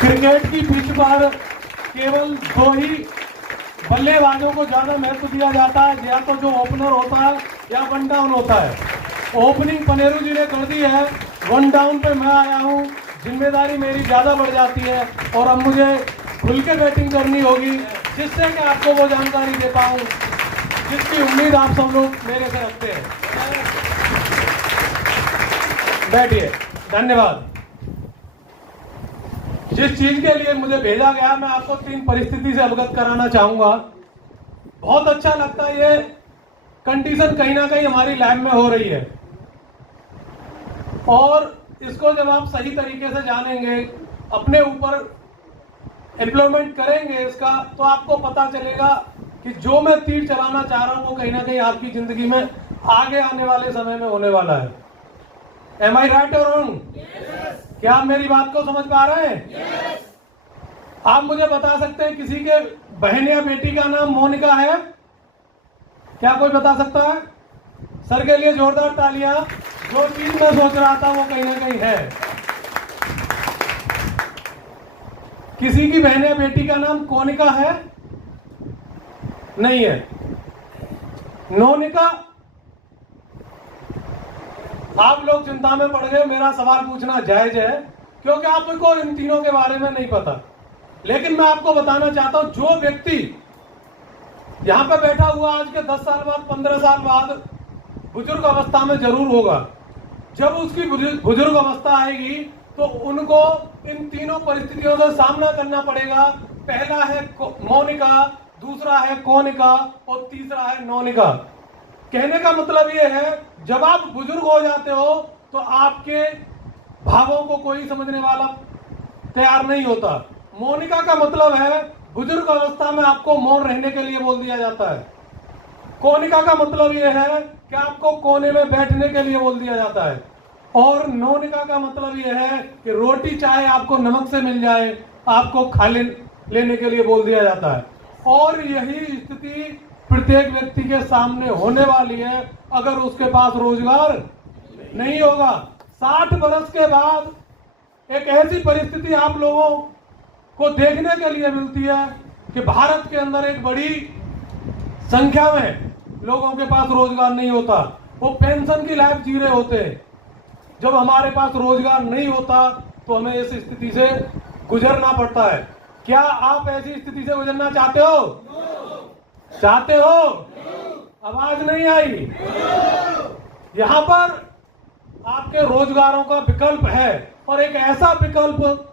Cricket की pitch पर केवल दो ही बल्लेबाजों को ज्यादा महत्व दिया जाता है, या तो जो ओपनर होता है या वन डाउन होता है। ओपनिंग पनेरू जी ने कर दी है, वन डाउन पे मैं आया हूँ, जिम्मेदारी मेरी ज्यादा बढ़ जाती है और अब मुझे खुल के बैटिंग करनी होगी, जिससे कि आपको वो जानकारी दे पाऊँ जिसकी उम्मीद आप सब लोग मेरे से रखते हैं। बैठिए, धन्यवाद। जिस चीज के लिए मुझे भेजा गया, मैं आपको 3 परिस्थिति से अवगत कराना चाहूंगा। बहुत अच्छा लगता है, ये कंडीशन कहीं ना कहीं हमारी लैब में हो रही है और इसको जब आप सही तरीके से जानेंगे, अपने ऊपर इम्प्लीमेंट करेंगे इसका, तो आपको पता चलेगा कि जो मैं तीर चलाना चाह रहा हूं वो कहीं ना कहीं आपकी जिंदगी में आगे आने वाले समय में होने वाला है। एम आई राइट और रॉन्ग? क्या आप मेरी बात को समझ पा रहे हैं? आप मुझे बता सकते हैं किसी के बहन या बेटी का नाम मोनिका है? क्या कोई बता सकता है? सर के लिए जोरदार तालियां। जो चीज मैं सोच रहा था वो कहीं ना कहीं है। किसी की बहन या बेटी का नाम कोनिका है? नहीं है। नोनिका? आप लोग चिंता में पड़ गए, मेरा सवाल पूछना जायज है क्योंकि आपको इन तीनों के बारे में नहीं पता। लेकिन मैं आपको बताना चाहता हूं, जो व्यक्ति यहां पे बैठा हुआ आज के 10 साल बाद, 15 साल बाद बुजुर्ग अवस्था में जरूर होगा। जब उसकी बुजुर्ग अवस्था आएगी तो उनको इन तीनों परिस्थितियों से सामना करना पड़ेगा। पहला है मोनिका, दूसरा है कोनिका और तीसरा है नोनिका। कहने का मतलब ये है, जब आप बुजुर्ग हो जाते हो तो आपके भावों को कोई समझने वाला तैयार नहीं होता। मोनिका का मतलब है बुजुर्ग अवस्था में आपको मौन रहने के लिए बोल दिया जाता है। कोनिका का मतलब ये है कि आपको कोने में बैठने के लिए बोल दिया जाता है। और नोनिका का मतलब ये है कि रोटी चाहे आपको नमक से मिल जाए, आपको खा लेने के लिए बोल दिया जाता है। और यही स्थिति प्रत्येक व्यक्ति के सामने होने वाली है अगर उसके पास रोजगार नहीं होगा। 60 वर्ष के बाद एक ऐसी परिस्थिति आप लोगों को देखने के लिए मिलती है कि भारत के अंदर एक बड़ी संख्या में लोगों के पास रोजगार नहीं होता। वो पेंशन की लाइफ जी रहे होते हैं। जब हमारे पास रोजगार नहीं होता तो हमें इस स्थिति से गुजरना पड़ता है। क्या आप ऐसी स्थिति से गुजरना चाहते हो? चाहते हो? आवाज नहीं आई। यहां पर आपके रोजगारों का विकल्प है और एक ऐसा विकल्प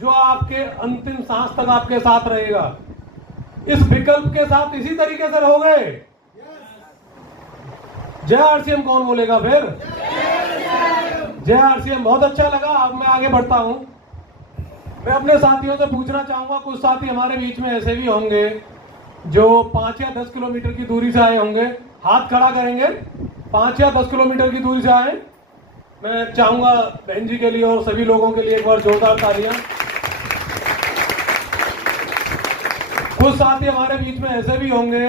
जो आपके अंतिम सांस तक आपके साथ रहेगा। इस विकल्प के साथ इसी तरीके से रहोगे। जय आरसीएम कौन बोलेगा फिर? जय आरसीएम। बहुत अच्छा लगा। अब मैं आगे बढ़ता हूं। मैं अपने साथियों से पूछना चाहूंगा, कुछ साथी हमारे बीच में ऐसे भी होंगे जो 5 या 10 किलोमीटर की दूरी से आए होंगे। हाथ खड़ा करेंगे। 5 या 10 किलोमीटर की दूरी से आए। मैं चाहूंगा बहन जी के लिए और सभी लोगों के लिए एक बार जोरदार तालियां। कुछ साथी हमारे बीच में ऐसे भी होंगे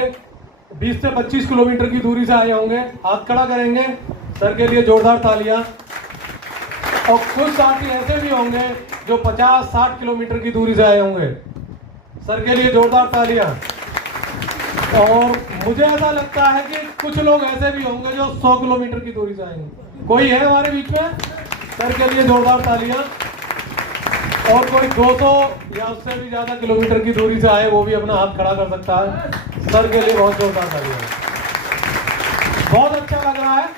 20 से 25 किलोमीटर की दूरी से आए होंगे। हाथ खड़ा करेंगे। सर के लिए जोरदार तालियां। और कुछ साथी ऐसे भी होंगे जो 50-60 किलोमीटर की दूरी से आए होंगे। सर के लिए जोरदार तालियां। और मुझे ऐसा लगता है कि कुछ लोग ऐसे भी होंगे जो 100 किलोमीटर की दूरी से आएंगे। कोई है हमारे बीच में? सर के लिए जोरदार तालियां। और कोई 200 या उससे भी ज्यादा किलोमीटर की दूरी से आए वो भी अपना हाथ खड़ा कर सकता है। सर के लिए बहुत जोरदार तालियां। बहुत अच्छा लग रहा है।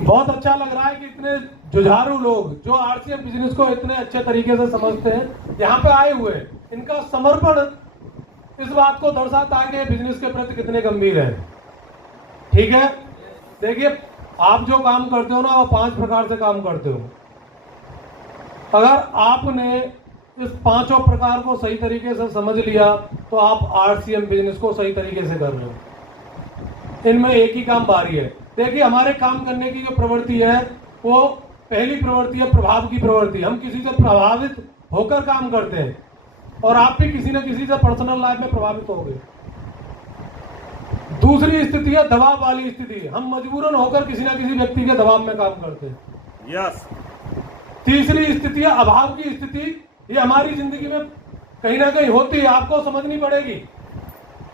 बहुत अच्छा लग रहा है कि इतने जुझारू लोग जो आरसीएम बिजनेस को इतने अच्छे तरीके से समझते हैं यहाँ पे आए हुए। इनका समर्पण इस बात को दर्शाता है कि बिजनेस के प्रति कितने गंभीर है। ठीक है, देखिए आप जो काम करते हो ना, वो 5 प्रकार से काम करते हो। अगर आपने इस 5 प्रकार को सही तरीके से समझ लिया तो आप आरसीएम बिजनेस को सही तरीके से कर रहे हो। इनमें एक ही काम बारी है। देखिए हमारे काम करने की जो प्रवृत्ति है वो पहली प्रवृत्ति है प्रभाव की प्रवृत्ति। हम किसी से प्रभावित होकर काम करते हैं और आप भी किसी न किसी से पर्सनल लाइफ में प्रभावित हो गए। दूसरी स्थिति है दबाव वाली स्थिति। हम मजबूरन होकर किसी न किसी व्यक्ति के दबाव में काम करते हैं। यस। तीसरी स्थिति है अभाव की स्थिति, ये हमारी जिंदगी में कहीं ना कहीं होती है, आपको समझनी पड़ेगी।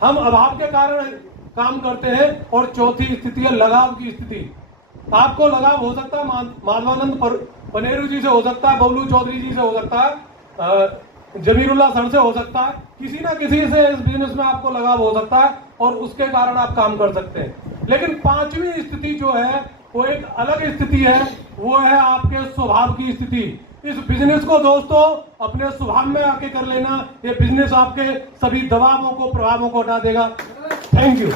हम अभाव के कारण काम करते हैं। और चौथी स्थिति है लगाव की स्थिति। आपको लगाव हो सकता है माधवानंद पनेरू जी से, हो सकता है बबलू चौधरी जी से, हो सकता है जमीरुल्लाह सर से, हो सकता है किसी ना किसी से इस बिजनेस में आपको लगाव हो सकता है और उसके कारण आप काम कर सकते हैं। लेकिन पांचवी स्थिति जो है वो एक अलग स्थिति है, वो है आपके स्वभाव की स्थिति। इस बिजनेस को दोस्तों अपने स्वभाव में आके कर लेना। ये बिजनेस आपके सभी दबावों को, प्रभावों को हटा देगा। Thank you.